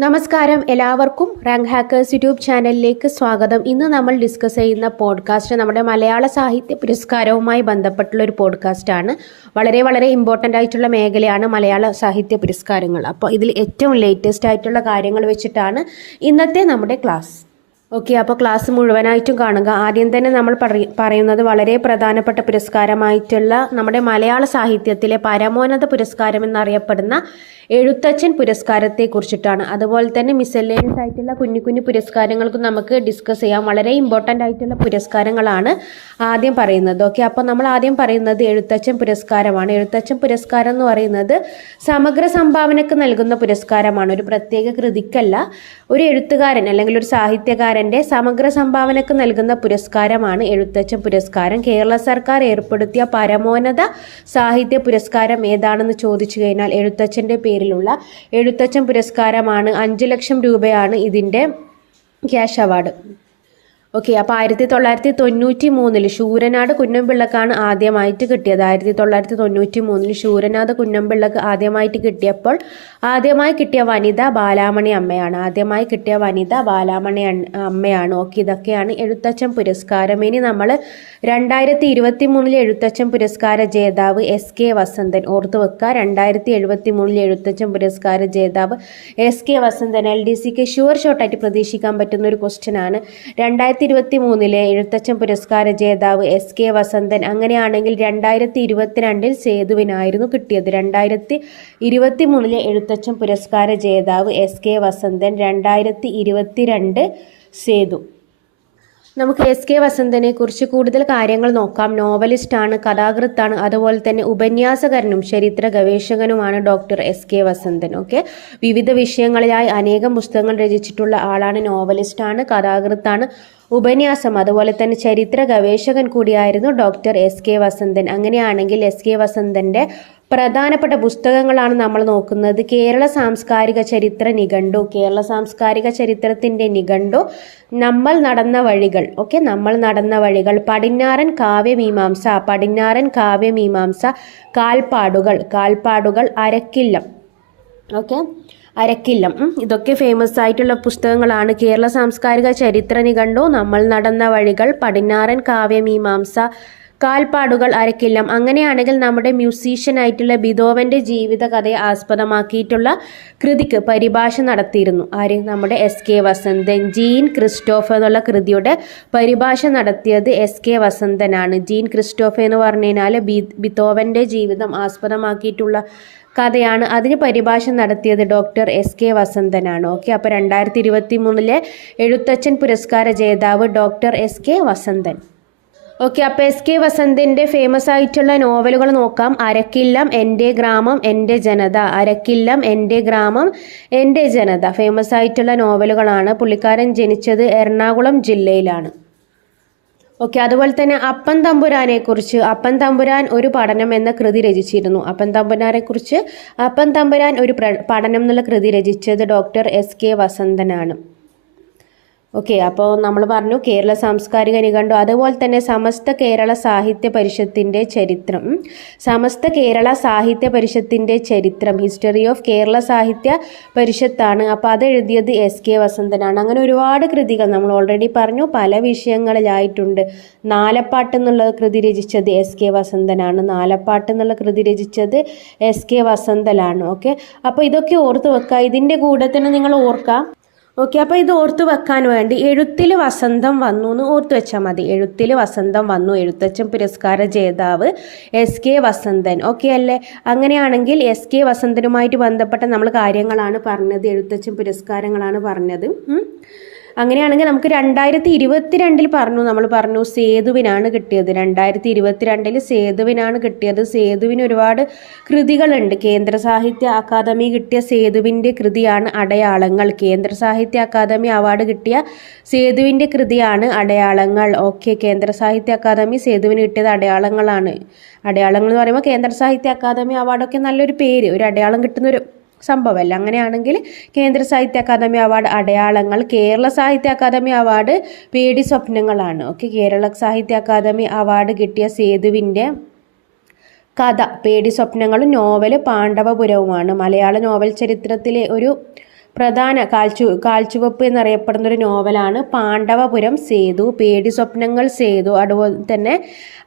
നമസ്കാരം. എല്ലാവർക്കും rank hackers YouTube ചാനലിലേക്ക് സ്വാഗതം. ഇന്ന് നമ്മൾ ഡിസ്കസ് ചെയ്യുന്ന പോഡ്കാസ്റ്റ് നമ്മുടെ മലയാള സാഹിത്യ പുരസ്കാരവുമായി ബന്ധപ്പെട്ടുള്ള ഒരു പോഡ്കാസ്റ്റാണ് വളരെ വളരെ ഇമ്പോർട്ടന്റ് ആയിട്ടുള്ള മേഖലയാണ് മലയാള സാഹിത്യ പുരസ്കാരങ്ങൾ. അപ്പോൾ ഇതിൽ ഏറ്റവും ലേറ്റസ്റ്റ് ആയിട്ടുള്ള കാര്യങ്ങൾ വെച്ചിട്ടാണ് ഇന്നത്തെ നമ്മുടെ ക്ലാസ് ഓക്കെ അപ്പോൾ ക്ലാസ് മുഴുവനായിട്ടും കാണുക. ആദ്യം തന്നെ നമ്മൾ പറ പറയുന്നത് വളരെ പ്രധാനപ്പെട്ട പുരസ്കാരമായിട്ടുള്ള നമ്മുടെ മലയാള സാഹിത്യത്തിലെ പരമോന്നത പുരസ്കാരം എന്നറിയപ്പെടുന്ന എഴുത്തച്ഛൻ പുരസ്കാരത്തെ കുറിച്ചിട്ടാണ്. അതുപോലെ തന്നെ മിസലേനിയസ് ആയിട്ടുള്ള കുഞ്ഞു കുഞ്ഞു പുരസ്കാരങ്ങൾക്കും നമുക്ക് ഡിസ്കസ് ചെയ്യാം. വളരെ ഇമ്പോർട്ടന്റ് ആയിട്ടുള്ള പുരസ്കാരങ്ങളാണ് ആദ്യം പറയുന്നത്. ഓക്കെ അപ്പോൾ നമ്മൾ ആദ്യം പറയുന്നത് എഴുത്തച്ഛൻ പുരസ്കാരമാണ്. എഴുത്തച്ഛൻ പുരസ്കാരം എന്ന് പറയുന്നത് സമഗ്ര സംഭാവനക്ക് നൽകുന്ന പുരസ്കാരമാണ്. ഒരു പ്രത്യേക കൃതിക്കല്ല ഒരു എഴുത്തുകാരൻ അല്ലെങ്കിൽ ഒരു സാഹിത്യകാരന്റെ സമഗ്ര സംഭാവനക്ക് നൽകുന്ന പുരസ്കാരമാണ് എഴുത്തച്ഛൻ പുരസ്കാരം. കേരള സർക്കാർ ഏർപ്പെടുത്തിയ പരമോന്നത സാഹിത്യ പുരസ്കാരം ഏതാണെന്ന് ചോദിച്ചു കഴിഞ്ഞാൽ എഴുത്തച്ഛന്റെ പേരിലുള്ള എഴുത്തച്ഛൻ പുരസ്കാരമാണ്. അഞ്ച് ലക്ഷം രൂപയാണ് ഇതിന്റെ ക്യാഷ് അവാർഡ്. ഓക്കെ അപ്പോൾ ആയിരത്തി തൊള്ളായിരത്തി തൊണ്ണൂറ്റി മൂന്നിൽ ശൂരനാട് കുന്നംപിള്ളക്കാണ് ആദ്യമായിട്ട് കിട്ടിയത്. ആയിരത്തി തൊള്ളായിരത്തി തൊണ്ണൂറ്റി മൂന്നിൽ ശൂരനാഥ് കുന്നംപിള്ളക്ക് ആദ്യമായിട്ട് കിട്ടിയപ്പോൾ ആദ്യമായി കിട്ടിയ വനിത ബാലാമണി അമ്മയാണ്. ആദ്യമായി കിട്ടിയ വനിത ബാലാമണി അമ്മയാണ്. ഓക്കെ ഇതൊക്കെയാണ് എഴുത്തച്ഛൻ പുരസ്കാരം. ഇനി നമ്മൾ രണ്ടായിരത്തി ഇരുപത്തി മൂന്നിലെ എഴുത്തച്ഛൻ പുരസ്കാര ജേതാവ് എസ് കെ വസന്തൻ. ഓർത്തു വെക്കുക രണ്ടായിരത്തി എഴുപത്തി മൂന്നിലെ എഴുത്തച്ഛൻ പുരസ്കാര ജേതാവ് S K Vasanthan L D സിക്ക് ഷുവർ ഷോട്ടായിട്ട് പ്രതീക്ഷിക്കാൻ പറ്റുന്ന ഒരു ക്വസ്റ്റ്യൻ ആണ് രണ്ടായിരത്തി ഇരുപത്തി മൂന്നിലെ എഴുത്തച്ഛൻ പുരസ്കാര ജേതാവ് എസ് കെ വസന്തൻ അങ്ങനെയാണെങ്കിൽ രണ്ടായിരത്തി ഇരുപത്തിരണ്ടിൽ സേതുവിനായിരുന്നു കിട്ടിയത്. രണ്ടായിരത്തി ഇരുപത്തി മൂന്നിലെ എഴുത്തച്ഛൻ പുരസ്കാര ജേതാവ് എസ് കെ വസന്തൻ രണ്ടായിരത്തി ഇരുപത്തിരണ്ട് സേതു. നമുക്ക് എസ് കെ വസന്തനെ കുറിച്ച് കൂടുതൽ കാര്യങ്ങൾ നോക്കാം. നോവലിസ്റ്റാണ് കഥാകൃത്താണ് അതുപോലെ തന്നെ ഉപന്യാസകരനും ചരിത്ര ഗവേഷകനുമാണ് doctor S K Vasanthan. Okay? വിവിധ വിഷയങ്ങളിലായി അനേകം പുസ്തകങ്ങൾ രചിച്ചിട്ടുള്ള ആളാണ് നോവലിസ്റ്റാണ് കഥാകൃത്താണ്. ഉപന്യാസം അതുപോലെ തന്നെ ചരിത്ര ഗവേഷകൻ കൂടിയായിരുന്നു ഡോക്ടർ എസ് കെ വസന്തൻ. അങ്ങനെയാണെങ്കിൽ എസ് കെ വസന്തന്റെ പ്രധാനപ്പെട്ട പുസ്തകങ്ങളാണ് നമ്മൾ നോക്കുന്നത്. കേരള സാംസ്കാരിക ചരിത്ര നിഘണ്ടു കേരള സാംസ്കാരിക ചരിത്രത്തിന്റെ നിഘണ്ടു നമ്മൾ നടന്ന വഴികൾ ഓക്കെ നമ്മൾ നടന്ന വഴികൾ. പടിഞ്ഞാറൻ കാവ്യമീമാംസ പടിഞ്ഞാറൻ കാവ്യമീമാംസ കാൽപ്പാടുകൾ കാൽപ്പാടുകൾ അരക്കില്ലം ഓക്കെ. അരക്കില്ലം. ഇതൊക്കെ ഫേമസ് ആയിട്ടുള്ള പുസ്തകങ്ങളാണ്. കേരള സാംസ്കാരിക ചരിത്ര നിഘണ്ടു? നമ്മൾ നടന്ന വഴികൾ. പടിഞ്ഞാറൻ കാവ്യമീമാംസ കാൽപ്പാടുകൾ അരക്കില്ലം. അങ്ങനെയാണെങ്കിൽ നമ്മുടെ മ്യൂസീഷ്യൻ ആയിട്ടുള്ള ബിതോവന്റെ ജീവിതകഥയെ ആസ്പദമാക്കിയിട്ടുള്ള കൃതിക്ക് പരിഭാഷ നടത്തിയിരുന്നു. ആര്? നമ്മുടെ S K Vasanthan Jean Christophe എന്നുള്ള കൃതിയുടെ പരിഭാഷ നടത്തിയത് എസ് കെ വസന്തനാണ്. ജീൻ ക്രിസ്റ്റോഫ് എന്ന് പറഞ്ഞു കഴിഞ്ഞാൽ ബി ജീവിതം ആസ്പദമാക്കിയിട്ടുള്ള കഥയാണ് അതിന് പരിഭാഷ നടത്തിയത് ഡോക്ടർ എസ് കെ വസന്തനാണ്. ഓക്കെ അപ്പോൾ രണ്ടായിരത്തി ഇരുപത്തി മൂന്നിലെ എഴുത്തച്ഛൻ പുരസ്കാര ജേതാവ് doctor S K Vasanthan. Okay അപ്പോൾ എസ് കെ വസന്തിന്റെ ഫേമസ് ആയിട്ടുള്ള നോവലുകൾ നോക്കാം. അരക്കില്ലം എന്റെ ഗ്രാമം എന്റെ ജനത. അരക്കില്ലം എന്റെ ഗ്രാമം എന്റെ ജനത. ഫേമസ് ആയിട്ടുള്ള നോവലുകളാണ്. പുള്ളിക്കാരൻ ജനിച്ചത് എറണാകുളം ജില്ലയിലാണ്. ഓക്കെ അതുപോലെ തന്നെ അപ്പൻ തമ്പുരാനെക്കുറിച്ച് അപ്പൻ തമ്പുരാൻ ഒരു പഠനം എന്ന കൃതി രചിച്ചിരുന്നു. അപ്പൻ തമ്പുരാനെക്കുറിച്ച് അപ്പൻ തമ്പുരാൻ ഒരു പഠനം എന്നുള്ള കൃതി രചിച്ചത് ഡോക്ടർ എസ് കെ വസന്തനാണ്. ഓക്കെ അപ്പോൾ നമ്മൾ പറഞ്ഞു കേരള സാംസ്കാരിക നിഘണ്ടു അതുപോലെ തന്നെ സമസ്ത കേരള സാഹിത്യ പരിഷത്തിന്റെ ചരിത്രം. സമസ്ത കേരള സാഹിത്യ പരിഷത്തിന്റെ ചരിത്രം ഹിസ്റ്ററി ഓഫ് കേരള സാഹിത്യ പരിഷത്താണ്. അപ്പോൾ അത് എഴുതിയത് എസ് കെ വസന്തനാണ്. അങ്ങനെ ഒരുപാട് കൃതികൾ നമ്മൾ ഓൾറെഡി പറഞ്ഞു പല വിഷയങ്ങളിലായിട്ടുണ്ട്. നാലപ്പാട്ട് എന്നുള്ള കൃതി രചിച്ചത് എസ് കെ വസന്തനാണ്. നാലപ്പാട്ട് എന്നുള്ള കൃതി രചിച്ചത് എസ് കെ വസന്തലാണ്. ഓക്കെ അപ്പോൾ ഇതൊക്കെ ഓർത്ത് വെക്കുക ഇതിന്റെ കൂടെ തന്നെ നിങ്ങൾ ഓർക്കാം. ഓക്കെ അപ്പോൾ ഇത് ഓർത്ത് വെക്കാൻ വേണ്ടി എഴുത്തിൽ വസന്തം വന്നു എന്ന് ഓർത്ത് വെച്ചാൽ മതി. എഴുത്തിൽ വസന്തം വന്നു എഴുത്തച്ഛൻ പുരസ്കാര ജേതാവ് എസ് കെ വസന്തൻ. ഓക്കെ അല്ലേ? അങ്ങനെയാണെങ്കിൽ എസ് കെ വസന്തനുമായിട്ട് ബന്ധപ്പെട്ട നമ്മൾ കാര്യങ്ങളാണ് പറഞ്ഞത് എഴുത്തച്ഛൻ പുരസ്കാരങ്ങളാണ് പറഞ്ഞത്. അങ്ങനെയാണെങ്കിൽ നമുക്ക് രണ്ടായിരത്തി ഇരുപത്തിരണ്ടിൽ പറഞ്ഞു നമ്മൾ പറഞ്ഞു സേതുവിനാണ് കിട്ടിയത്. രണ്ടായിരത്തി ഇരുപത്തിരണ്ടിൽ സേതുവിനാണ് കിട്ടിയത്. സേതുവിന് ഒരുപാട് കൃതികളുണ്ട്. കേന്ദ്ര സാഹിത്യ അക്കാദമി കിട്ടിയ സേതുവിന്റെ കൃതിയാണ് അടയാളങ്ങൾ. കേന്ദ്ര സാഹിത്യ അക്കാദമി അവാർഡ് കിട്ടിയ സേതുവിന്റെ കൃതിയാണ് അടയാളങ്ങൾ. ഓക്കെ കേന്ദ്ര സാഹിത്യ അക്കാദമി സേതുവിന് കിട്ടിയത് അടയാളങ്ങളാണ്. അടയാളങ്ങൾ എന്ന് പറയുമ്പോൾ കേന്ദ്ര സാഹിത്യ അക്കാദമി അവാർഡൊക്കെ നല്ലൊരു പേര്. ഒരു അടയാളം കിട്ടുന്നൊരു സംഭവമല്ല. അങ്ങനെയാണെങ്കിൽ കേന്ദ്ര സാഹിത്യ അക്കാദമി അവാർഡ് അടയാളങ്ങൾ കേരള സാഹിത്യ അക്കാദമി അവാർഡ് പേടി സ്വപ്നങ്ങളാണ്. Okay Kerala Sahitya academy award കിട്ടിയ സേതുവിന്റെ കഥ പേടി സ്വപ്നങ്ങളും നോവൽ പാണ്ഡവപുരവുമാണ്. മലയാള നോവൽ ചരിത്രത്തിലെ ഒരു പ്രധാന കാൽച്ചു കാൽച്ചുവപ്പ് എന്നറിയപ്പെടുന്ന ഒരു നോവലാണ് പാണ്ഡവപുരം സേതു പേടി സ്വപ്നങ്ങൾ സേതു അതുപോലെ തന്നെ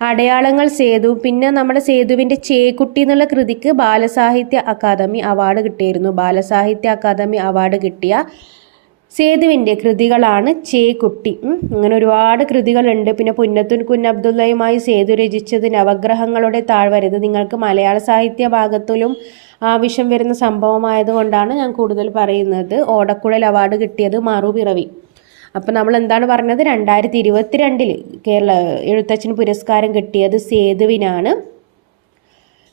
അടയാളങ്ങൾ സേതു പിന്നെ നമ്മുടെ സേതുവിന്റെ ചേക്കുട്ടി എന്നുള്ള കൃതിക്ക് ബാലസാഹിത്യ അക്കാദമി അവാർഡ് കിട്ടിയിരുന്നു. ബാലസാഹിത്യ അക്കാദമി അവാർഡ് കിട്ടിയ സേതുവിന്റെ കൃതികളാണ് ചേക്കുട്ടി അങ്ങനെ ഒരുപാട് കൃതികളുണ്ട്. പിന്നെ പുന്നത്തുൻ കുഞ്ഞബ്ദുള്ളയുമായി സേതു രചിച്ചത് നവഗ്രഹങ്ങളുടെ താഴ്വരത്. നിങ്ങൾക്ക് മലയാള സാഹിത്യ ഭാഗത്തിലും ആവശ്യം വരുന്ന സംഭവമായതുകൊണ്ടാണ് ഞാൻ കൂടുതൽ പറയുന്നത്. ഓടക്കുഴൽ അവാർഡ് കിട്ടിയത് മറുപിറവി അപ്പം നമ്മൾ എന്താണ് പറഞ്ഞത്? രണ്ടായിരത്തി ഇരുപത്തിരണ്ടിൽ കേരള എഴുത്തച്ഛന് പുരസ്കാരം കിട്ടിയത് സേതുവിനാണ്.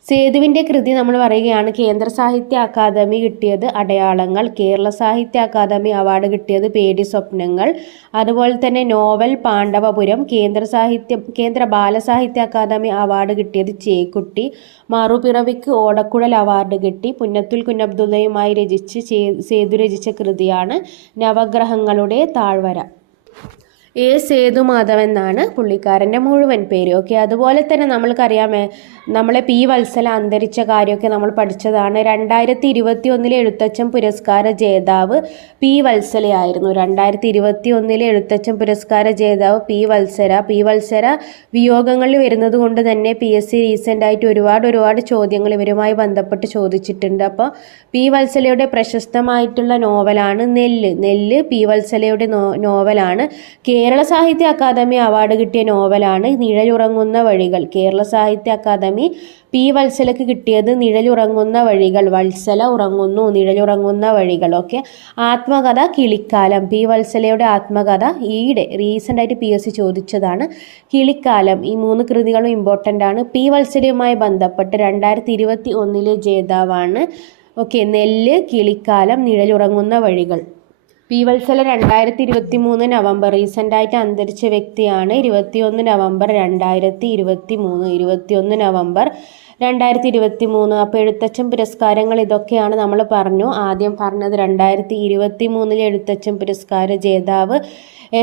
സേതുവിന്റെ കൃതി നമ്മൾ പറയുകയാണ് കേന്ദ്ര സാഹിത്യ അക്കാദമി കിട്ടിയത് അടയാളങ്ങൾ കേരള സാഹിത്യ അക്കാദമി അവാർഡ് കിട്ടിയത് പേടി സ്വപ്നങ്ങൾ അതുപോലെ തന്നെ നോവൽ പാണ്ഡവപുരം കേന്ദ്ര സാഹിത്യ കേന്ദ്ര ബാലസാഹിത്യ അക്കാദമി അവാർഡ് കിട്ടിയത് ചേക്കുട്ടി മറുപിറവിക്ക് ഓടക്കുഴൽ അവാർഡ് കിട്ടി പുന്നത്തുൽ കുഞ്ഞബ്ദുള്ളയുമായി രചിച്ച് സേതു രചിച്ച കൃതിയാണ് നവഗ്രഹങ്ങളുടെ താഴ്വര. എ സേതുമാധവൻ എന്നാണ് പുള്ളിക്കാരന്റെ മുഴുവൻ പേര്. ഓക്കെ അതുപോലെ തന്നെ നമ്മൾക്കറിയാമേ നമ്മളെ പി വത്സല അന്തരിച്ച കാര്യമൊക്കെ നമ്മൾ പഠിച്ചതാണ്. രണ്ടായിരത്തി ഇരുപത്തി ഒന്നിലെ എഴുത്തച്ഛൻ പുരസ്കാര ജേതാവ് പി വത്സലയായിരുന്നു. രണ്ടായിരത്തി ഇരുപത്തി ഒന്നിലെ എഴുത്തച്ഛൻ പുരസ്കാര ജേതാവ് പി വത്സര. പി വത്സര വിയോഗങ്ങളിൽ വരുന്നത് കൊണ്ട് തന്നെ പി എസ് സി റീസെന്റായിട്ട് ഒരുപാട് ഒരുപാട് ചോദ്യങ്ങൾ ഇവരുമായി ബന്ധപ്പെട്ട് ചോദിച്ചിട്ടുണ്ട്. അപ്പോൾ പി വത്സലയുടെ പ്രശസ്തമായിട്ടുള്ള നോവലാണ് നെല്ല്. നെല്ല് പി വത്സലയുടെ നോവലാണ് കേരള സാഹിത്യ അക്കാദമി അവാർഡ് കിട്ടിയ നോവലാണ് നിഴലുറങ്ങുന്ന വഴികൾ. കേരള സാഹിത്യ അക്കാദമി പി വത്സലക്ക് കിട്ടിയത് നിഴലുറങ്ങുന്ന വഴികൾ. വത്സല ഉറങ്ങുന്നു നിഴലുറങ്ങുന്ന വഴികൾ. ഓക്കെ. ആത്മകഥ കിളിക്കാലം. പി വത്സലയുടെ ആത്മകഥ ഈയിടെ റീസെന്റായിട്ട് പി എസ് സി ചോദിച്ചതാണ്. കിളിക്കാലം. ഈ മൂന്ന് കൃതികളും ഇമ്പോർട്ടന്റ് ആണ്. പി വത്സലയുമായി ബന്ധപ്പെട്ട് രണ്ടായിരത്തി ഇരുപത്തി ഒന്നിലെ ജേതാവാണ്. ഓക്കെ. നെല്ല് കിളിക്കാലം നിഴലുറങ്ങുന്ന വഴികൾ. പി വത്സല രണ്ടായിരത്തി ഇരുപത്തി മൂന്ന് നവംബർ. റീസെന്റായിട്ട് അന്തരിച്ച വ്യക്തിയാണ് ഇരുപത്തിയൊന്ന് നവംബർ രണ്ടായിരത്തി ഇരുപത്തി മൂന്ന് ഇരുപത്തിയൊന്ന് നവംബർ രണ്ടായിരത്തി ഇരുപത്തി മൂന്ന് അപ്പോൾ എഴുത്തച്ഛൻ പുരസ്കാരങ്ങൾ ഇതൊക്കെയാണ് നമ്മൾ പറഞ്ഞു. ആദ്യം പറഞ്ഞത് രണ്ടായിരത്തി ഇരുപത്തി മൂന്നിലെ എഴുത്തച്ഛൻ പുരസ്കാര ജേതാവ്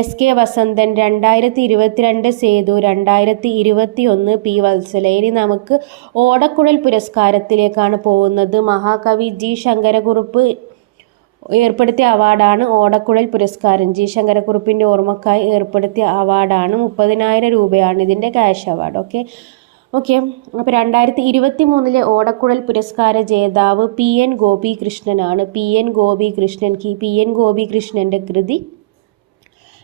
എസ് കെ വസന്തൻ രണ്ടായിരത്തി ഇരുപത്തിരണ്ട് സേതു രണ്ടായിരത്തി ഇരുപത്തി ഒന്ന് പി വത്സല. ഇനി നമുക്ക് ഓടക്കുഴൽ പുരസ്കാരത്തിലേക്കാണ് പോകുന്നത്. മഹാകവി ജി ശങ്കരകുറുപ്പ് ഏർപ്പെടുത്തിയ അവാർഡാണ് ഓടക്കുഴൽ പുരസ്കാരം. ജി ശങ്കരക്കുറുപ്പിന്റെ ഓർമ്മക്കായി ഏർപ്പെടുത്തിയ അവാർഡാണ് മുപ്പതിനായിരം രൂപയാണ് ഇതിന്റെ ക്യാഷ് അവാർഡ്. ഓക്കെ? ഓക്കെ. അപ്പോൾ രണ്ടായിരത്തി ഇരുപത്തി മൂന്നിലെ ഓടക്കുഴൽ പുരസ്കാര ജേതാവ് P N ഗോപികൃഷ്ണനാണ്. P N Gopikrishnan P N ഗോപികൃഷ്ണന്റെ കൃതി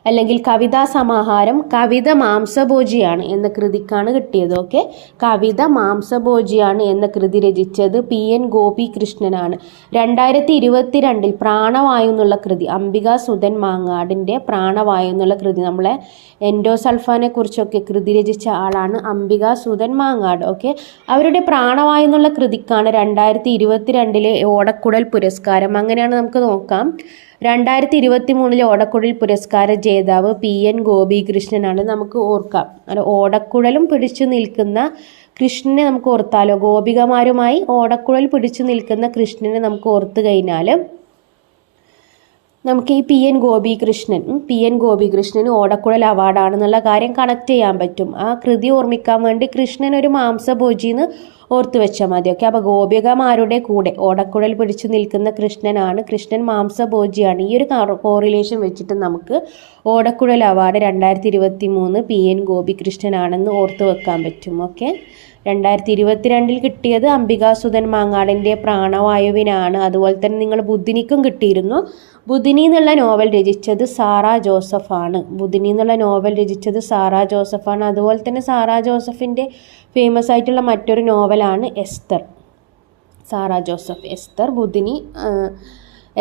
അല്ലെങ്കിൽ കവിതാ സമാഹാരം കവിത മാംസഭോജിയാണ് എന്ന കൃതിക്കാണ് കിട്ടിയത് ഓക്കെ കവിത മാംസഭോജിയാണ് എന്ന കൃതി രചിച്ചത് പി എൻ ഗോപി കൃഷ്ണനാണ് രണ്ടായിരത്തി ഇരുപത്തിരണ്ടിൽ പ്രാണവായു എന്നുള്ള കൃതി അംബിക സുധൻ മാങ്ങാടിന്റെ പ്രാണവായു എന്നുള്ള കൃതി നമ്മളെ എൻഡോസൾഫാനെ കുറിച്ചൊക്കെ കൃതി രചിച്ച ആളാണ് അംബിക സുധൻ മാങ്ങാട് ഓക്കെ അവരുടെ പ്രാണവായു എന്നുള്ള കൃതിക്കാണ് രണ്ടായിരത്തി ഇരുപത്തിരണ്ടിലെ ഓടക്കുടൽ പുരസ്കാരം. അങ്ങനെയാണ് നമുക്ക് നോക്കാം. രണ്ടായിരത്തി ഇരുപത്തി മൂന്നിലെ ഓടക്കുഴൽ പുരസ്കാര ജേതാവ് പി എൻ ഗോപികൃഷ്ണനാണ് നമുക്ക് ഓർക്കാം. ഓടക്കുഴലും പിടിച്ചു നിൽക്കുന്ന കൃഷ്ണനെ നമുക്ക് ഓർത്താലോ? ഗോപികമാരുമായി ഓടക്കുഴൽ പിടിച്ചു നിൽക്കുന്ന കൃഷ്ണനെ നമുക്ക് ഓർത്തു കഴിഞ്ഞാൽ നമുക്ക് ഈ P N Gopikrishnan P N ഗോപികൃഷ്ണന് Odakkuzhal അവാർഡാണെന്നുള്ള കാര്യം കണക്ട് ചെയ്യാൻ പറ്റും. ആ കൃതി ഓർമ്മിക്കാൻ വേണ്ടി കൃഷ്ണൻ ഒരു മാംസഭോജിന്ന് ഓർത്തു വെച്ചാൽ മതി. ഓക്കെ അപ്പോൾ ഗോപികമാരുടെ കൂടെ ഓടക്കുഴൽ പിടിച്ചു നിൽക്കുന്ന കൃഷ്ണനാണ് കൃഷ്ണൻ മാംസഭോജിയാണ്. ഈ ഒരു കോറിലേഷൻ വെച്ചിട്ട് നമുക്ക് ഓടക്കുഴൽ അവാർഡ് രണ്ടായിരത്തി ഇരുപത്തി മൂന്ന് പി എൻ ഗോപികൃഷ്ണനാണെന്ന് ഓർത്തു വെക്കാൻ പറ്റും ഓക്കെ? രണ്ടായിരത്തി ഇരുപത്തിരണ്ടിൽ കിട്ടിയത് അംബികാസുധൻ മാങ്ങാടിന്റെ പ്രാണവായുവിനാണ്. അതുപോലെ തന്നെ നിങ്ങൾ ബുദ്ധിനിക്കും കിട്ടിയിരുന്നു. ബുധിനി എന്നുള്ള നോവൽ രചിച്ചത് സാറ ജോസഫാണ്. ബുധിനി എന്നുള്ള നോവൽ രചിച്ചത് സാറ ജോസഫാണ്. അതുപോലെ തന്നെ സാറ ജോസഫിന്റെ ഫേമസ് ആയിട്ടുള്ള മറ്റൊരു നോവലാണ് Esther. Sara Joseph Esther Budhini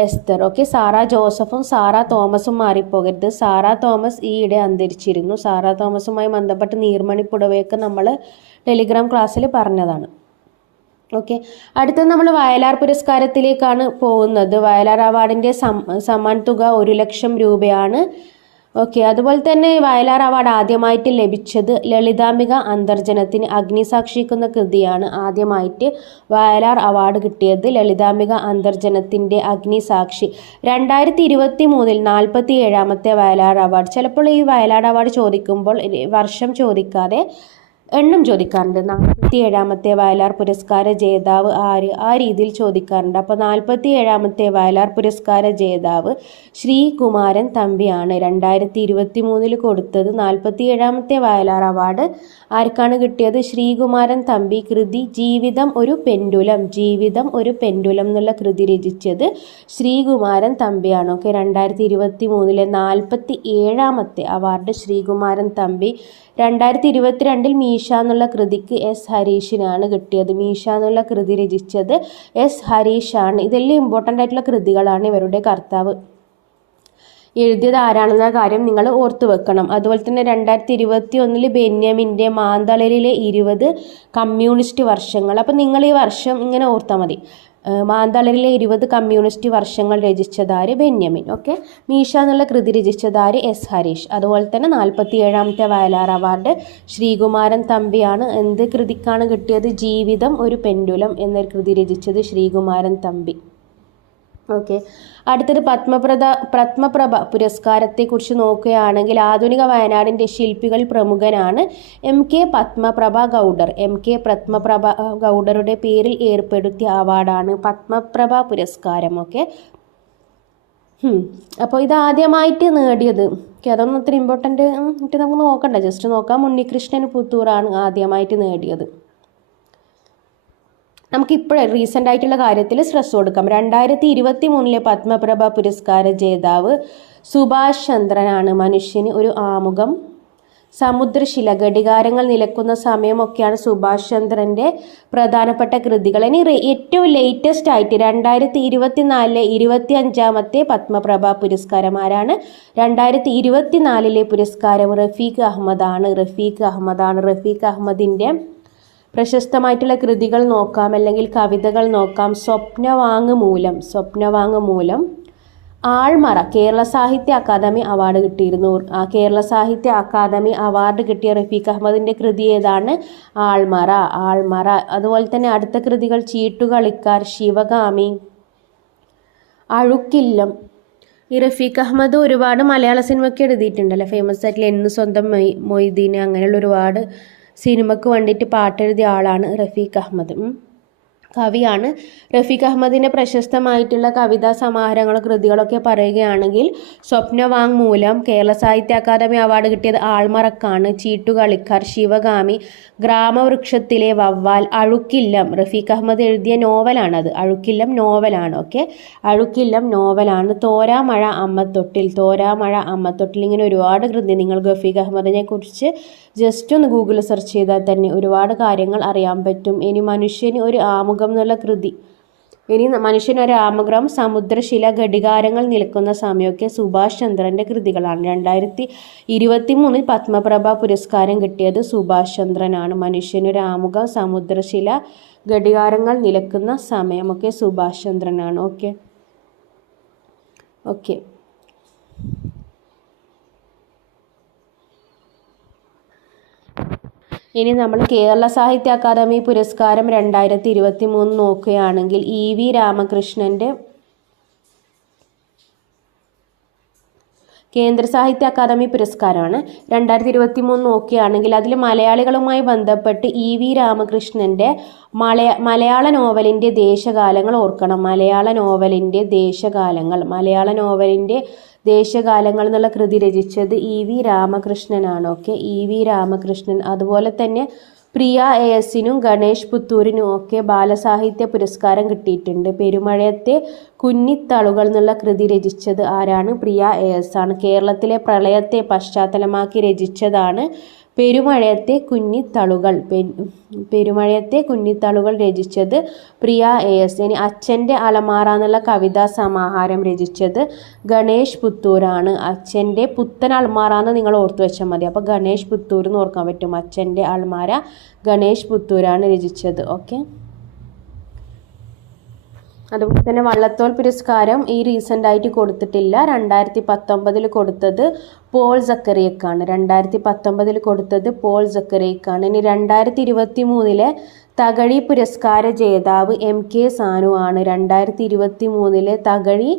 Esther. Okay Sara ജോസഫും സാറ തോമസും മാറിപ്പോകരുത്. സാറ തോമസ് ഈയിടെ അന്തരിച്ചിരുന്നു. സാറ തോമസുമായി ബന്ധപ്പെട്ട് നീർമണി പുടവയൊക്കെ നമ്മൾ ടെലിഗ്രാം ക്ലാസ്സിൽ പറഞ്ഞതാണ്. ഓക്കെ അടുത്തത് നമ്മൾ വയലാർ പുരസ്കാരത്തിലേക്കാണ് പോകുന്നത്. വയലാർ അവാർഡിന്റെ സമ്മാൻ തുക ഒരു ലക്ഷം രൂപയാണ് ഓക്കെ അതുപോലെ തന്നെ വയലാർ അവാർഡ് ആദ്യമായിട്ട് ലഭിച്ചത് ലളിതാംബിക അന്തർജനത്തിന് അഗ്നിസാക്ഷിക്കുന്ന കൃതിയാണ് ആദ്യമായിട്ട് വയലാർ അവാർഡ് കിട്ടിയത് ലളിതാംബിക അന്തർജനത്തിന്റെ അഗ്നിസാക്ഷി. രണ്ടായിരത്തി ഇരുപത്തി മൂന്നിൽ നാൽപ്പത്തി ഏഴാമത്തെ വയലാർ അവാർഡ്. ചിലപ്പോൾ ഈ വയലാർ അവാർഡ് ചോദിക്കുമ്പോൾ വർഷം ചോദിക്കാതെ എണ്ണം ചോദിക്കാറുണ്ട്. നാൽപ്പത്തി ഏഴാമത്തെ വയലാർ പുരസ്കാര ജേതാവ് ആര്? ആ രീതിയിൽ ചോദിക്കാറുണ്ട്. അപ്പോൾ നാൽപ്പത്തി ഏഴാമത്തെ വയലാർ പുരസ്കാര ജേതാവ് ശ്രീകുമാരൻ തമ്പിയാണ്. രണ്ടായിരത്തി ഇരുപത്തി മൂന്നിൽ കൊടുത്തത് നാൽപ്പത്തി ഏഴാമത്തെ വയലാർ അവാർഡ് ആർക്കാണ് കിട്ടിയത്? ശ്രീകുമാരൻ തമ്പി കൃതി ജീവിതം ഒരു പെൻഡുലം ജീവിതം ഒരു പെൻഡുലം എന്നുള്ള കൃതി രചിച്ചത് ശ്രീകുമാരൻ തമ്പിയാണ്. ഓക്കെ രണ്ടായിരത്തി ഇരുപത്തി മൂന്നിലെ നാൽപ്പത്തി ഏഴാമത്തെ അവാർഡ് ശ്രീകുമാരൻ തമ്പി. രണ്ടായിരത്തി ഇരുപത്തിരണ്ടിൽ മീശ എന്നുള്ള കൃതിക്ക് എസ് ഹരീഷിനാണ് കിട്ടിയത്. മീശ എന്നുള്ള കൃതി രചിച്ചത് എസ് ഹരീഷാണ്. ഇതെല്ലാം ഇമ്പോർട്ടന്റ് ആയിട്ടുള്ള കൃതികളാണ് ഇവരുടെ കർത്താവ്. എഴുതിയത് ആരാണെന്ന കാര്യം നിങ്ങൾ ഓർത്തു വെക്കണം. അതുപോലെ തന്നെ രണ്ടായിരത്തി ഇരുപത്തി ഒന്നിൽ ബെന്യാമിന്റെ മാന്തളരിലെ ഇരുപത് കമ്മ്യൂണിസ്റ്റ് വർഷങ്ങൾ. അപ്പം നിങ്ങൾ ഈ വർഷം ഇങ്ങനെ ഓർത്താൽ മതി. മാന്തളരിലെ ഇരുപത് കമ്മ്യൂണിസ്റ്റ് വർഷങ്ങൾ രചിച്ചതാര് ബെന്യാമിൻ ഓക്കെ? മീഷ എന്നുള്ള കൃതി രചിച്ചതാര് എസ് ഹരീഷ്. അതുപോലെ തന്നെ നാൽപ്പത്തി ഏഴാമത്തെ വയലാർ അവാർഡ് ശ്രീകുമാരൻ തമ്പിയാണ്. എന്ത് കൃതിക്കാണ് കിട്ടിയത്? ജീവിതം ഒരു പെൻഡുലം എന്നൊരു കൃതി രചിച്ചത് ശ്രീകുമാരൻ തമ്പി. ഓക്കെ. അടുത്തത് പത്മപ്രദ പത്മപ്രഭ പുരസ്കാരത്തെക്കുറിച്ച് നോക്കുകയാണെങ്കിൽ ആധുനിക വയനാടിന്റെ ശില്പികൾ പ്രമുഖനാണ് M K Padmaprabha Gowder. M K Padmaprabha ഗൗഡറുടെ പേരിൽ ഏർപ്പെടുത്തിയ അവാർഡാണ് പത്മപ്രഭ പുരസ്കാരം. ഓക്കെ. അപ്പോൾ ഇത് ആദ്യമായിട്ട് നേടിയത്. ഓക്കെ അതൊന്നും അത്ര ഇമ്പോർട്ടന്റ് നമുക്ക് നോക്കണ്ട. ജസ്റ്റ് നോക്കാം. ഉണ്ണികൃഷ്ണൻ പുത്തൂറാണ് ആദ്യമായിട്ട് നേടിയത്. നമുക്ക് ഇപ്പോൾ റീസെന്റ് ആയിട്ടുള്ള കാര്യത്തിൽ സ്ട്രെസ് കൊടുക്കാം. രണ്ടായിരത്തി ഇരുപത്തി മൂന്നിലെ പത്മപ്രഭ പുരസ്കാര ജേതാവ് സുഭാഷ് ചന്ദ്രനാണ് മനുഷ്യന് ഒരു ആമുഖം. സമുദ്രശില ഘടികാരങ്ങൾ നിലക്കുന്ന സമയമൊക്കെയാണ് സുഭാഷ് ചന്ദ്രന്റെ പ്രധാനപ്പെട്ട കൃതികൾ. ഇനി ഏറ്റവും ലേറ്റസ്റ്റ് ആയിട്ട് രണ്ടായിരത്തി ഇരുപത്തി നാലിലെ ഇരുപത്തി അഞ്ചാമത്തെ പത്മപ്രഭ പുരസ്കാരം ആരാണ്? രണ്ടായിരത്തി ഇരുപത്തി നാലിലെ പുരസ്കാരം റഫീഖ് അഹമ്മദാണ്. റഫീഖ് അഹമ്മദാണ്. റഫീഖ് അഹമ്മദിന്റെ പ്രശസ്തമായിട്ടുള്ള കൃതികൾ നോക്കാം അല്ലെങ്കിൽ കവിതകൾ നോക്കാം. സ്വപ്നവാങ് മൂലം സ്വപ്നവാങ് മൂലം ആൾമറ കേരള സാഹിത്യ അക്കാദമി അവാർഡ് കിട്ടിയിരുന്നു. ആ കേരള സാഹിത്യ അക്കാദമി അവാർഡ് കിട്ടിയ റഫീഖ് അഹമ്മദിന്റെ കൃതി ഏതാണ്? ആൾമറ ആൾമറ. അതുപോലെ തന്നെ അടുത്ത കൃതികൾ ചീട്ടുകളിക്കാർ ശിവഗാമി അഴുക്കില്ലം. ഈ റഫീഖ് അഹമ്മദ് ഒരുപാട് മലയാള സിനിമയ്ക്ക് എഴുതിയിട്ടുണ്ടല്ലോ? ഫേമസ് ആയിട്ടുള്ള എന്ന് സ്വന്തം മൊയ് മൊയ്തീന് അങ്ങനെയുള്ള ഒരുപാട് സിനിമയ്ക്ക് വേണ്ടിയിട്ട് പാട്ടെഴുതിയ ആളാണ് റഫീഖ് അഹമ്മദ്. കവിയാണ്. റഫീഖ് അഹമ്മദിന്റെ പ്രശസ്തമായിട്ടുള്ള കവിതാ സമാഹാരങ്ങളും കൃതികളൊക്കെ പറയുകയാണെങ്കിൽ സ്വപ്നവാങ്മൂലം കേരള സാഹിത്യ അക്കാദമി അവാർഡ് കിട്ടിയത് ആൾമറക്കാണ്. ചീട്ടുകളിക്കാർ ശിവഗാമി ഗ്രാമവൃക്ഷത്തിലെ വവ്വാൽ അഴുക്കില്ലം. റഫീഖ് അഹമ്മദ് എഴുതിയ നോവലാണത്. അഴുക്കില്ലം നോവലാണ് ഓക്കെ? അഴുക്കില്ലം നോവലാണ്. തോരാമഴ അമ്മത്തൊട്ടിൽ തോരാമഴ അമ്മത്തൊട്ടിൽ ഇങ്ങനെ ഒരുപാട് കൃതി നിങ്ങൾ റഫീഖ് അഹമ്മദിനെ കുറിച്ച് ജസ്റ്റ് ഒന്ന് ഗൂഗിൾ സെർച്ച് ചെയ്താൽ തന്നെ ഒരുപാട് കാര്യങ്ങൾ അറിയാൻ പറ്റും. ഇനി മനുഷ്യന് ഒരു ആമുഖം എന്നുള്ള കൃതി. ഇനി മനുഷ്യൻ ഒരു ആമുഖം സമുദ്രശില ഘടികാരങ്ങൾ നിൽക്കുന്ന സമയമൊക്കെ സുഭാഷ് ചന്ദ്രന്റെ കൃതികളാണ്. രണ്ടായിരത്തി ഇരുപത്തി മൂന്നിൽ പത്മപ്രഭ പുരസ്കാരം കിട്ടിയത് സുഭാഷ് ചന്ദ്രനാണ്. മനുഷ്യനൊരു ആമുഖം സമുദ്രശില ഘടികാരങ്ങൾ നിലക്കുന്ന സമയമൊക്കെ സുഭാഷ് ചന്ദ്രനാണ്. ഓക്കെ. ഓക്കെ. ഇനി നമ്മൾ കേരള സാഹിത്യ അക്കാദമി പുരസ്കാരം രണ്ടായിരത്തി ഇരുപത്തി മൂന്ന് നോക്കുകയാണെങ്കിൽ ഇ വി രാമകൃഷ്ണന്റെ കേന്ദ്ര സാഹിത്യ അക്കാദമി പുരസ്കാരമാണ്. രണ്ടായിരത്തി ഇരുപത്തി മൂന്ന് നോക്കുകയാണെങ്കിൽ അതിൽ മലയാളികളുമായി ബന്ധപ്പെട്ട് ഇ വി രാമകൃഷ്ണന്റെ മലയ മലയാള നോവലിന്റെ ദേശകാലങ്ങൾ ഓർക്കണം. മലയാള നോവലിന്റെ ദേശകാലങ്ങൾ മലയാള നോവലിന്റെ ദേശകാലങ്ങൾ എന്നുള്ള കൃതി രചിച്ചത് ഇ വി രാമകൃഷ്ണനാണ് ഓക്കെ ഇ വി രാമകൃഷ്ണൻ. അതുപോലെ തന്നെ പ്രിയ എ എസിനും ഗണേഷ് പുത്തൂരിനും ഒക്കെ ബാലസാഹിത്യ പുരസ്കാരം കിട്ടിയിട്ടുണ്ട്. പെരുമഴയത്തെ കുഞ്ഞിത്തളുകൾ എന്നുള്ള കൃതി രചിച്ചത് ആരാണ്? പ്രിയ എ എസ് ആണ്. കേരളത്തിലെ പ്രളയത്തെ പശ്ചാത്തലമാക്കി രചിച്ചതാണ് പെരുമഴയത്തെ കുഞ്ഞിത്തളുകൾ. പെരുമഴയത്തെ കുഞ്ഞിത്തളുകൾ രചിച്ചത് പ്രിയ എ എസ്. ഇനി അച്ഛന്റെ അലമാറ എന്നുള്ള കവിതാ സമാഹാരം രചിച്ചത് ഗണേഷ് പുത്തൂരാണ്. അച്ഛന്റെ പുത്തൻ അൾമാറ എന്ന് നിങ്ങൾ ഓർത്തു വെച്ചാൽ മതി. അപ്പോൾ ഗണേഷ് പുത്തൂർ എന്ന് ഓർക്കാൻ പറ്റും. അച്ഛന്റെ അൾമാര ഗണേഷ് പുത്തൂരാണ് രചിച്ചത്. ഓക്കെ? അതുപോലെ തന്നെ വള്ളത്തോൾ പുരസ്കാരം ഈ റീസെന്റ് ആയിട്ട് കൊടുത്തിട്ടില്ല. രണ്ടായിരത്തി പത്തൊമ്പതിൽ കൊടുത്തത് പോൾ സക്കറിയക്കാണ്. രണ്ടായിരത്തി പത്തൊമ്പതിൽ കൊടുത്തത് പോൾ സക്കറിയക്കാണ്. ഇനി രണ്ടായിരത്തി ഇരുപത്തി മൂന്നിലെ തകഴി പുരസ്കാര ജേതാവ് എം കെ സാനു ആണ്. രണ്ടായിരത്തി ഇരുപത്തി മൂന്നിലെ തകഴി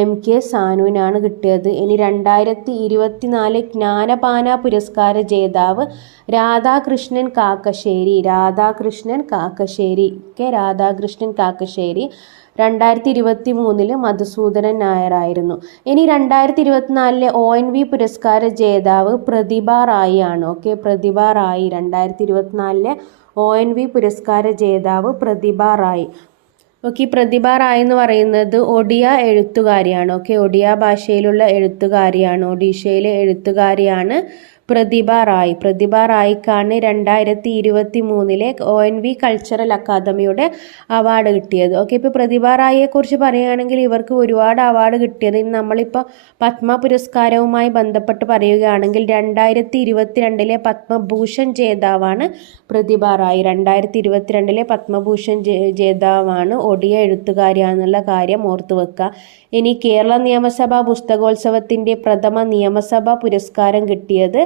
എം കെ സാനുവിനാണ് കിട്ടിയത്. ഇനി രണ്ടായിരത്തി ഇരുപത്തിനാല് ജ്ഞാനപാന പുരസ്കാര ജേതാവ് രാധാകൃഷ്ണൻ കാക്കശ്ശേരി. രാധാകൃഷ്ണൻ കാക്കശ്ശേരി. കെ രാധാകൃഷ്ണൻ കാക്കശ്ശേരി. രണ്ടായിരത്തി ഇരുപത്തി മൂന്നിൽ മധുസൂദനൻ നായരായിരുന്നു. ഇനി രണ്ടായിരത്തി ഇരുപത്തിനാലിലെ ഒ എൻ വി പുരസ്കാര ജേതാവ് പ്രതിഭ റായി ആണ്. ഓക്കെ പ്രതിഭ റായി. രണ്ടായിരത്തി ഇരുപത്തിനാലിലെ ഒ എൻ വി പുരസ്കാര ജേതാവ് പ്രതിഭ റായി. ഓക്കെ പ്രതിഭ റായ് എന്ന് പറയുന്നത് ഒഡിയ എഴുത്തുകാരിയാണ്. ഓക്കെ ഒഡിയ ഭാഷയിലുള്ള എഴുത്തുകാരിയാണ് ഒഡീഷയിലെ എഴുത്തുകാരിയാണ് പ്രതിഭ റായ് പ്രതിഭ റായ്ക്കാണ് രണ്ടായിരത്തി ഇരുപത്തി മൂന്നിലെ O N V cultural academy award കിട്ടിയത്. ഓക്കെ ഇപ്പോൾ പ്രതിഭ റായിയെക്കുറിച്ച് പറയുകയാണെങ്കിൽ ഇവർക്ക് ഒരുപാട് അവാർഡ് കിട്ടിയത്. ഇനി നമ്മളിപ്പോൾ പത്മ പുരസ്കാരവുമായി ബന്ധപ്പെട്ട് പറയുകയാണെങ്കിൽ രണ്ടായിരത്തി ഇരുപത്തിരണ്ടിലെ പത്മഭൂഷൺ ജേതാവാണ് പ്രതിഭ റായ് രണ്ടായിരത്തി ഇരുപത്തിരണ്ടിലെ പത്മഭൂഷൺ ജേതാവാണ് ഒടിയ എഴുത്തുകാരിയാണെന്നുള്ള കാര്യം ഓർത്തു വെക്കുക. ഇനി കേരള നിയമസഭാ പുസ്തകോത്സവത്തിന്റെ പ്രഥമ നിയമസഭാ പുരസ്കാരം കിട്ടിയത്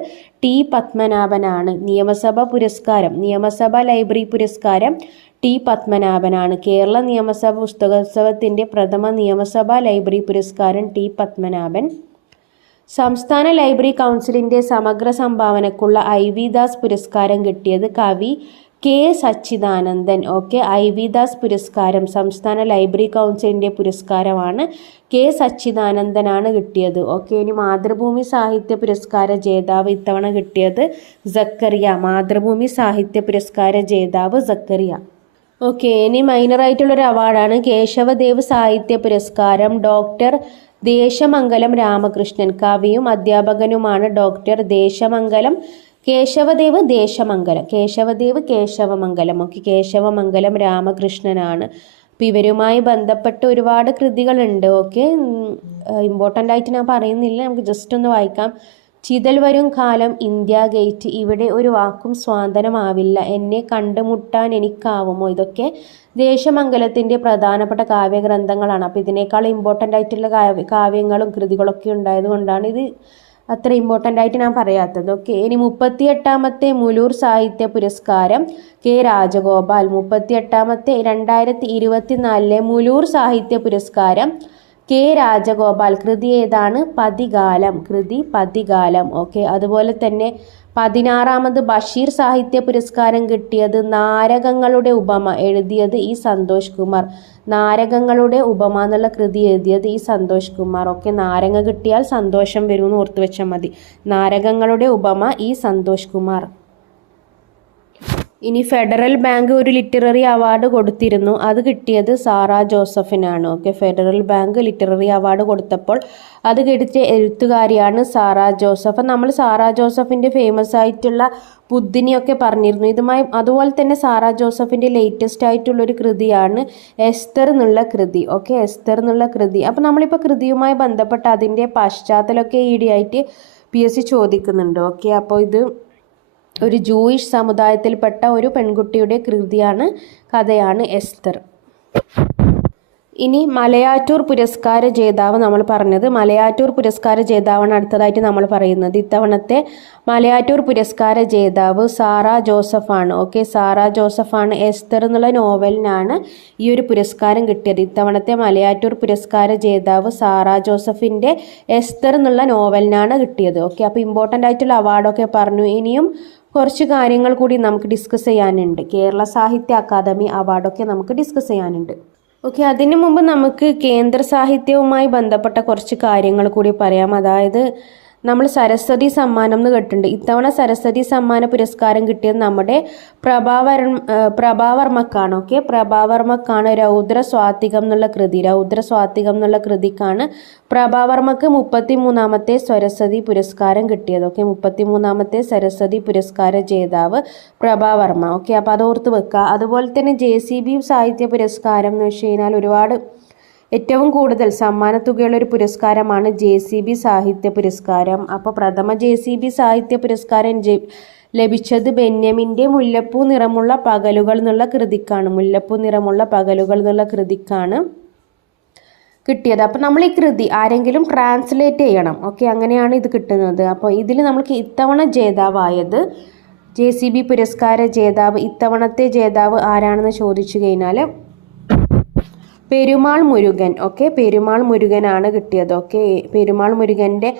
ടി പത്മനാഭനാണ്. നിയമസഭാ പുരസ്കാരം നിയമസഭാ ലൈബ്രറി പുരസ്കാരം ടി പത്മനാഭനാണ്. കേരള നിയമസഭ പുസ്തകോത്സവത്തിന്റെ പ്രഥമ നിയമസഭാ ലൈബ്രറി പുരസ്കാരം ടി പത്മനാഭൻ. സംസ്ഥാന ലൈബ്രറി കൗൺസിലിന്റെ സമഗ്ര സംഭാവനക്കുള്ള ഐ വി ദാസ് പുരസ്കാരം കിട്ടിയത് കവി K Satchidanandan. Okay I V Das പുരസ്കാരം സംസ്ഥാന ലൈബ്രറി കൗൺസിലിന്റെ പുരസ്കാരമാണ് കെ സച്ചിദാനന്ദനാണ് കിട്ടിയത്. ഓക്കെ ഇനി മാതൃഭൂമി സാഹിത്യ പുരസ്കാര ജേതാവ് ഇത്തവണ കിട്ടിയത് സക്കറിയ. മാതൃഭൂമി സാഹിത്യ പുരസ്കാര ജേതാവ് സക്കറിയ. ഓക്കെ ഇനി മൈനറായിട്ടുള്ളൊരു അവാർഡാണ് കേശവദേവ് സാഹിത്യ പുരസ്കാരം ഡോക്ടർ ദേശമംഗലം രാമകൃഷ്ണൻ. കവിയും അധ്യാപകനുമാണ് ഡോക്ടർ ദേശമംഗലം കേശവദേവ് ദേശമംഗലം. കേശവദേവ് കേശവമംഗലം. ഒക്കെ കേശവമംഗലം രാമകൃഷ്ണനാണ്. അപ്പം ഇവരുമായി ബന്ധപ്പെട്ട് ഒരുപാട് കൃതികളുണ്ട്. ഓക്കെ ഇമ്പോർട്ടന്റ് ആയിട്ട് ഞാൻ പറയുന്നില്ല. നമുക്ക് ജസ്റ്റ് ഒന്ന് വായിക്കാം. ചിതൽ വരും കാലം ഇന്ത്യ ഗേറ്റ്. ഇവിടെ ഒരു വാക്കും സ്വാതന്ത്ര്യമാവില്ല. എന്നെ കണ്ടുമുട്ടാൻ എനിക്കാവുമോ? ഇതൊക്കെ ദേശമംഗലത്തിന്റെ പ്രധാനപ്പെട്ട കാവ്യഗ്രന്ഥങ്ങളാണ്. അപ്പോൾ ഇതിനേക്കാൾ ഇമ്പോർട്ടന്റ് ആയിട്ടുള്ള കാവ്യ കാവ്യങ്ങളും കൃതികളൊക്കെ ഉണ്ടായതുകൊണ്ടാണ് ഇത് അത്ര ഇമ്പോർട്ടന്റ് ആയിട്ട് ഞാൻ പറയാത്തത്. ഓക്കെ ഇനി മുപ്പത്തി എട്ടാമത്തെ മുലൂർ സാഹിത്യ പുരസ്കാരം കെ രാജഗോപാൽ. മുപ്പത്തി എട്ടാമത്തെ രണ്ടായിരത്തി ഇരുപത്തിനാലിലെ മുലൂർ സാഹിത്യ പുരസ്കാരം കെ രാജഗോപാൽ. കൃതി ഏതാണ്? പതികാലം. കൃതി പതികാലം. ഓക്കെ അതുപോലെ തന്നെ പതിനാറാമത് ബഷീർ സാഹിത്യ പുരസ്കാരം കിട്ടിയത് നാരകങ്ങളുടെ ഉപമ എഴുതിയത് ഈ സന്തോഷ് കുമാർ. നാരകങ്ങളുടെ ഉപമ എന്നുള്ള കൃതി എഴുതിയത് ഈ സന്തോഷ് കുമാർ. ഓക്കെ നാരങ്ങ കിട്ടിയാൽ സന്തോഷം വരുമെന്ന് ഓർത്തു വെച്ചാൽ മതി. നാരകങ്ങളുടെ ഉപമ ഈ സന്തോഷ് കുമാർ. ഇനി ഫെഡറൽ ബാങ്ക് ഒരു ലിറ്റററി അവാർഡ് കൊടുത്തിരുന്നു. അത് കിട്ടിയത് Sara ജോസഫിനാണ്. Okay federal bank literary award കൊടുത്തപ്പോൾ അത് കിട്ടിയ എഴുത്തുകാരിയാണ് സാറ ജോസഫ്. നമ്മൾ സാറ ജോസഫിന്റെ ഫേമസ് ആയിട്ടുള്ള ബുദ്ധിനിയൊക്കെ പറഞ്ഞിരുന്നു. ഇതുമായി അതുപോലെ തന്നെ സാറ ജോസഫിന്റെ ലേറ്റസ്റ്റ് ആയിട്ടുള്ളൊരു കൃതിയാണ് എസ്തർ എന്നുള്ള കൃതി. ഓക്കെ എസ്തർ എന്നുള്ള കൃതി. അപ്പോൾ നമ്മളിപ്പോൾ കൃതിയുമായി ബന്ധപ്പെട്ട് അതിന്റെ പശ്ചാത്തലമൊക്കെ ഈടിയായിട്ട് പി എസ് സി ചോദിക്കുന്നുണ്ട്. ഓക്കെ അപ്പോൾ ഇത് ഒരു ജൂയിഷ് സമുദായത്തിൽപ്പെട്ട ഒരു പെൺകുട്ടിയുടെ കൃതിയാണ് കഥയാണ് എസ്തർ. ഇനി മലയാറ്റൂർ പുരസ്കാര ജേതാവ് നമ്മൾ പറഞ്ഞത്. മലയാറ്റൂർ പുരസ്കാര ജേതാവാണ് അടുത്തതായിട്ട് നമ്മൾ പറയുന്നത്. ഇത്തവണത്തെ മലയാറ്റൂർ പുരസ്കാര ജേതാവ് സാറ ജോസഫാണ്. ഓക്കെ സാറ ജോസഫാണ് എസ്തർ എന്നുള്ള നോവലിനാണ് ഈ ഒരു പുരസ്കാരം കിട്ടിയത്. ഇത്തവണത്തെ മലയാറ്റൂർ പുരസ്കാര ജേതാവ് സാറ ജോസഫിന്റെ എസ്തർ എന്നുള്ള നോവലിനാണ് കിട്ടിയത്. ഓക്കെ അപ്പോൾ ഇമ്പോർട്ടന്റ് ആയിട്ടുള്ള അവാർഡൊക്കെ പറഞ്ഞു. ഇനിയും കുറച്ച് കാര്യങ്ങൾ കൂടി നമുക്ക് ഡിസ്കസ് ചെയ്യാനുണ്ട്. കേരള സാഹിത്യ അക്കാദമി അവാർഡൊക്കെ നമുക്ക് ഡിസ്കസ് ചെയ്യാനുണ്ട്. ഓക്കെ അതിനു മുമ്പ് നമുക്ക് കേന്ദ്ര സാഹിത്യവുമായി ബന്ധപ്പെട്ട കുറച്ച് കാര്യങ്ങൾ കൂടി പറയാം. അതായത് നമ്മൾ സരസ്വതി സമ്മാനം എന്ന് കേട്ടിട്ടുണ്ട്. ഇത്തവണ സരസ്വതി സമ്മാന പുരസ്കാരം കിട്ടിയത് നമ്മുടെ പ്രഭാവർ പ്രഭാവർമ്മക്കാണ്. ഓക്കെ? പ്രഭാവർമ്മക്കാണ് രൗദ്ര സ്വാത്തികം എന്നുള്ള കൃതി. രൗദ്ര സ്വാത്തികം എന്നുള്ള കൃതിക്കാണ് പ്രഭാവർമ്മക്ക് മുപ്പത്തി മൂന്നാമത്തെ സരസ്വതി പുരസ്കാരം കിട്ടിയത്. ഓക്കെ? മുപ്പത്തി മൂന്നാമത്തെ സരസ്വതി പുരസ്കാര ജേതാവ് പ്രഭാവർമ്മ. ഓക്കെ? അപ്പോൾ അത് ഓർത്ത് വെക്കുക. അതുപോലെ തന്നെ ജെ സി ബി സാഹിത്യ പുരസ്കാരം എന്ന് വെച്ച് കഴിഞ്ഞാൽ ഒരുപാട് ഏറ്റവും കൂടുതൽ സമ്മാനത്തുകയുള്ള ഒരു പുരസ്കാരമാണ് ജെ സി ബി സാഹിത്യ പുരസ്കാരം. അപ്പോൾ പ്രഥമ ജെ സി ബി സാഹിത്യ പുരസ്കാരം ജെ- ലഭിച്ചത് ബെന്യമിന്റെ മുല്ലപ്പൂ നിറമുള്ള പകലുകൾ എന്നുള്ള കൃതിക്കാണ്. മുല്ലപ്പൂ നിറമുള്ള പകലുകൾ എന്നുള്ള കൃതിക്കാണ് കിട്ടിയത്. അപ്പോൾ നമ്മൾ ഈ കൃതി ആരെങ്കിലും ട്രാൻസ്ലേറ്റ് ചെയ്യണം. ഓക്കെ അങ്ങനെയാണ് ഇത് കിട്ടുന്നത്. അപ്പോൾ ഇതിൽ നമ്മൾക്ക് ഇത്തവണ ജേതാവായത് ജെ സി ബി പുരസ്കാര ജേതാവ് ഇത്തവണത്തെ ജേതാവ് ആരാണെന്ന് ചോദിച്ചു കഴിഞ്ഞാൽ പെരുമാൾ മുരുകൻ. ഓക്കെ പെരുമാൾ മുരുകനാണ് കിട്ടിയത്. ഓക്കെ പെരുമാൾ മുരുകന്റെ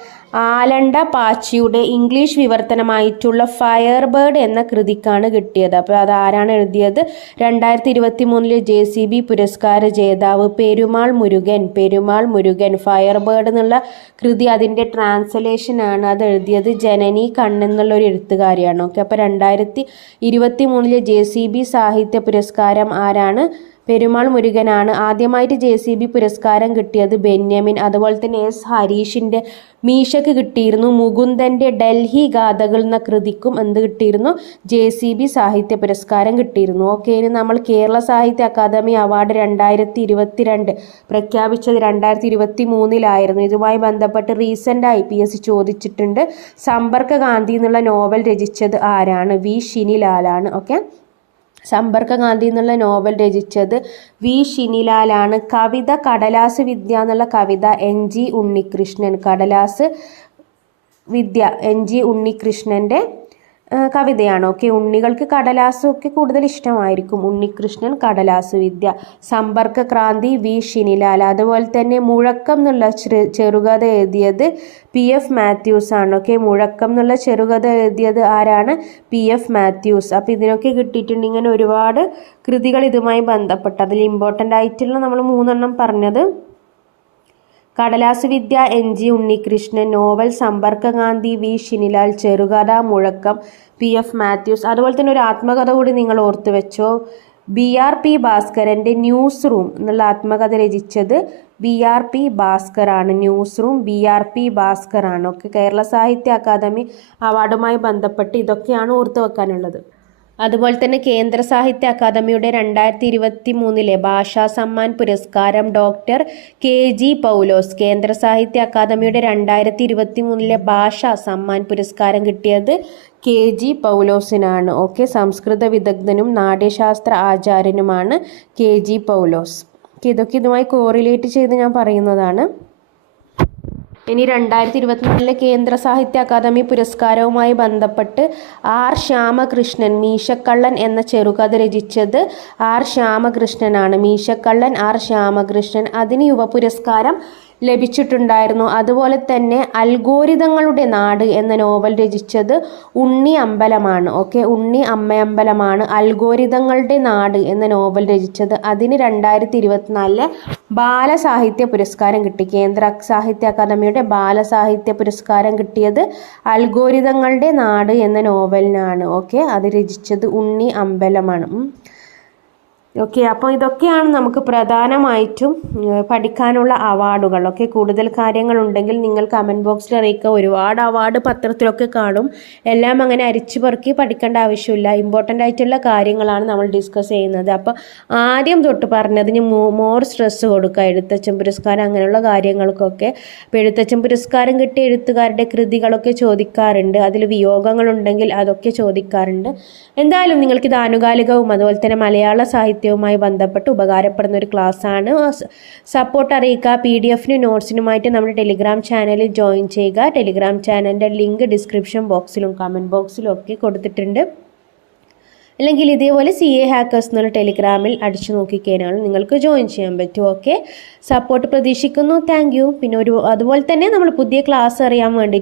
ആലണ്ട പാച്ചിയുടെ ഇംഗ്ലീഷ് വിവർത്തനമായിട്ടുള്ള ഫയർ ബേർഡ് എന്ന കൃതിക്കാണ് കിട്ടിയത്. അപ്പോൾ അത് ആരാണ് എഴുതിയത്? രണ്ടായിരത്തി ഇരുപത്തി മൂന്നിലെ ജെ സി ബി പുരസ്കാര ജേതാവ് പെരുമാൾ മുരുകൻ. പെരുമാൾ മുരുകൻ ഫയർ ബേർഡ് എന്നുള്ള കൃതി അതിന്റെ ട്രാൻസ്ലേഷനാണ് അത് എഴുതിയത് ജനനി കണ്ണെന്നുള്ള ഒരു എഴുത്തുകാരിയാണ്. ഓക്കെ അപ്പോൾ രണ്ടായിരത്തി ഇരുപത്തി മൂന്നിലെ ജെ സി ബി സാഹിത്യ പുരസ്കാരം ആരാണ്? പെരുമാൾ മുരുകനാണ് ആദ്യമായിട്ട് ജെ സി ബി പുരസ്കാരം കിട്ടിയത് ബെന്യാമിൻ. അതുപോലെ തന്നെ എസ് ഹരീഷിന്റെ മീശക്ക് കിട്ടിയിരുന്നു. മുകുന്ദന്റെ ഡൽഹി ഗാഥകൾ എന്ന കൃതിക്കും എന്ത് കിട്ടിയിരുന്നു? ജെ സി ബി സാഹിത്യ പുരസ്കാരം കിട്ടിയിരുന്നു. ഓക്കെ ഇനി നമ്മൾ കേരള സാഹിത്യ അക്കാദമി അവാർഡ് രണ്ടായിരത്തി ഇരുപത്തി രണ്ട് പ്രഖ്യാപിച്ചത് രണ്ടായിരത്തി ഇരുപത്തി മൂന്നിലായിരുന്നു ഇതുമായി ബന്ധപ്പെട്ട് റീസെന്റായി പി എസ് ചോദിച്ചിട്ടുണ്ട്. സമ്പർക്ക ഗാന്ധി എന്നുള്ള നോവൽ രചിച്ചത് ആരാണ്? വി. ഷിനിലാലാണ്. ഓക്കെ. സമ്പർക്ക ഗാന്ധി എന്നുള്ള നോവൽ രചിച്ചത് വി. ഷിനിലാലാണ് കവിത കടലാസ് വിദ്യ എന്നുള്ള കവിത എൻ. ജി. ഉണ്ണികൃഷ്ണൻ. കടലാസ് വിദ്യ എൻ. ജി. ഉണ്ണികൃഷ്ണന്റെ കവിതയാണ്? ഓക്കെ ഉണ്ണികൾക്ക് കടലാസും ഒക്കെ കൂടുതൽ ഇഷ്ടമായിരിക്കും. ഉണ്ണികൃഷ്ണൻ കടലാസു വിദ്യ സമ്പർക്ക ക്രാന്തി വി. ഷിനിലാൽ. അതുപോലെ തന്നെ മുഴക്കം എന്നുള്ള ചെറു ചെറുകഥ എഴുതിയത് പി. എഫ്. മാത്യൂസ് ആണ്. ഓക്കെ മുഴക്കം എന്നുള്ള ചെറുകഥ എഴുതിയത് ആരാണ്? പി. എഫ്. മാത്യൂസ്. അപ്പോൾ ഇതിനൊക്കെ കിട്ടിയിട്ടുണ്ട് ഇങ്ങനെ ഒരുപാട് കൃതികൾ ഇതുമായി ബന്ധപ്പെട്ട്. അതിൽ ഇമ്പോർട്ടന്റ് ആയിട്ടുള്ള നമ്മൾ മൂന്നെണ്ണം പറഞ്ഞത് കടലാസ് വിദ്യ എൻ ജി ഉണ്ണികൃഷ്ണൻ നോവൽ സമ്പർക്കകാന്തി വി ഷിനിലാൽ ചെറുകഥ മുഴക്കം പി എഫ് മാത്യൂസ്. അതുപോലെ തന്നെ ഒരു ആത്മകഥ കൂടി നിങ്ങൾ ഓർത്തു വെച്ചോ. ബി ആർ പി ഭാസ്കരന്റെ ന്യൂസ് റൂം എന്നുള്ള ആത്മകഥ രചിച്ചത് B R P ഭാസ്കറാണ് news room B R P ഭാസ്കറാണ് okay Kerala Sahitya Akademi അവാർഡുമായി ബന്ധപ്പെട്ട് ഇതൊക്കെയാണ് ഓർത്തു വെക്കാനുള്ളത്. അതുപോലെ തന്നെ കേന്ദ്ര സാഹിത്യ അക്കാദമിയുടെ രണ്ടായിരത്തി ഇരുപത്തി മൂന്നിലെ ഭാഷാ സമ്മാൻ പുരസ്കാരം ഡോക്ടർ കെ ജി പൗലോസ്. കേന്ദ്ര സാഹിത്യ അക്കാദമിയുടെ രണ്ടായിരത്തി ഇരുപത്തി മൂന്നിലെ ഭാഷാ സമ്മാൻ പുരസ്കാരം കിട്ടിയത് കെ ജി പൗലോസിനാണ്. ഓക്കെ സംസ്കൃത വിദഗ്ധനും നാട്യശാസ്ത്ര ആചാര്യനുമാണ് കെ ജി പൗലോസ്. ഇതൊക്കെ ഇതുമായി കോറിലേറ്റ് ചെയ്ത് ഞാൻ പറയുന്നതാണ്. ഇനി രണ്ടായിരത്തി ഇരുപത്തിനാലിലെ കേന്ദ്ര സാഹിത്യ അക്കാദമി പുരസ്കാരവുമായി ബന്ധപ്പെട്ട് ആർ ശ്യാമകൃഷ്ണൻ മീശക്കള്ളൻ എന്ന ചെറുകഥ രചിച്ചത് ആർ ശ്യാമകൃഷ്ണനാണ്. മീശക്കള്ളൻ ആർ ശ്യാമകൃഷ്ണൻ. അതിന് യുവ പുരസ്കാരം ലഭിച്ചിട്ടുണ്ടായിരുന്നു. അതുപോലെ തന്നെ അൽഗോരിതങ്ങളുടെ നാട് എന്ന നോവൽ രചിച്ചത് ഉണ്ണി അമ്പലമാണ്. ഓക്കെ ഉണ്ണി അമ്മയമ്പലമാണ് അൽഗോരിതങ്ങളുടെ നാട് എന്ന നോവൽ രചിച്ചത്. അതിന് രണ്ടായിരത്തി ഇരുപത്തിനാലിലെ ബാലസാഹിത്യ പുരസ്കാരം കിട്ടി. കേന്ദ്ര സാഹിത്യ അക്കാദമിയുടെ ബാലസാഹിത്യ പുരസ്കാരം കിട്ടിയത് അൽഗോരിതങ്ങളുടെ നാട് എന്ന നോവലിനാണ്. ഓക്കെ അത് രചിച്ചത് ഉണ്ണി അമ്പലമാണ്. ഓക്കെ അപ്പോൾ ഇതൊക്കെയാണ് നമുക്ക് പ്രധാനമായിട്ടും പഠിക്കാനുള്ള അവാർഡുകൾ. ഓക്കെ കൂടുതൽ കാര്യങ്ങളുണ്ടെങ്കിൽ നിങ്ങൾ കമന്റ് ബോക്സിൽ അറിയിക്കുക. ഒരുപാട് അവാർഡ് പത്രത്തിലൊക്കെ കാണും. എല്ലാം അങ്ങനെ അരിച്ചു പെറുക്കി പഠിക്കേണ്ട ആവശ്യമില്ല. ഇമ്പോർട്ടന്റ് ആയിട്ടുള്ള കാര്യങ്ങളാണ് നമ്മൾ ഡിസ്കസ് ചെയ്യുന്നത്. അപ്പോൾ ആദ്യം തൊട്ട് പറഞ്ഞതിന് മോർ സ്ട്രെസ് കൊടുക്കുക. എഴുത്തച്ഛൻ പുരസ്കാരം അങ്ങനെയുള്ള കാര്യങ്ങൾക്കൊക്കെ. അപ്പോൾ എഴുത്തച്ഛൻ പുരസ്കാരം കിട്ടിയ എഴുത്തുകാരുടെ കൃതികളൊക്കെ ചോദിക്കാറുണ്ട്. അതിൽ വിയോഗങ്ങളുണ്ടെങ്കിൽ അതൊക്കെ ചോദിക്കാറുണ്ട്. എന്തായാലും നിങ്ങൾക്കിത് ആനുകാലികവും അതുപോലെ തന്നെ മലയാള സാഹിത്യവുമായി ബന്ധപ്പെട്ട് ഉപകാരപ്പെടുന്ന ഒരു ക്ലാസ്സാണ്. സപ്പോർട്ട് അറിയിക്കുക. പി ഡി എഫിനും നോട്ട്സിനുമായിട്ട് നമ്മുടെ ടെലിഗ്രാം ചാനലിൽ ജോയിൻ ചെയ്യുക. ടെലിഗ്രാം ചാനലിന്റെ ലിങ്ക് ഡിസ്ക്രിപ്ഷൻ ബോക്സിലും കമന്റ് ബോക്സിലും ഒക്കെ കൊടുത്തിട്ടുണ്ട്. അല്ലെങ്കിൽ ഇതേപോലെ സി എ ഹാക്കേഴ്സ് എന്നുള്ള ടെലിഗ്രാമിൽ അടിച്ചു നോക്കിക്കഴിഞ്ഞാൽ നിങ്ങൾക്ക് ജോയിൻ ചെയ്യാൻ പറ്റും. ഓക്കെ സപ്പോർട്ട് പ്രതീക്ഷിക്കുന്നു. താങ്ക് പിന്നെ ഒരു അതുപോലെ തന്നെ നമ്മൾ പുതിയ ക്ലാസ് അറിയാൻ വേണ്ടി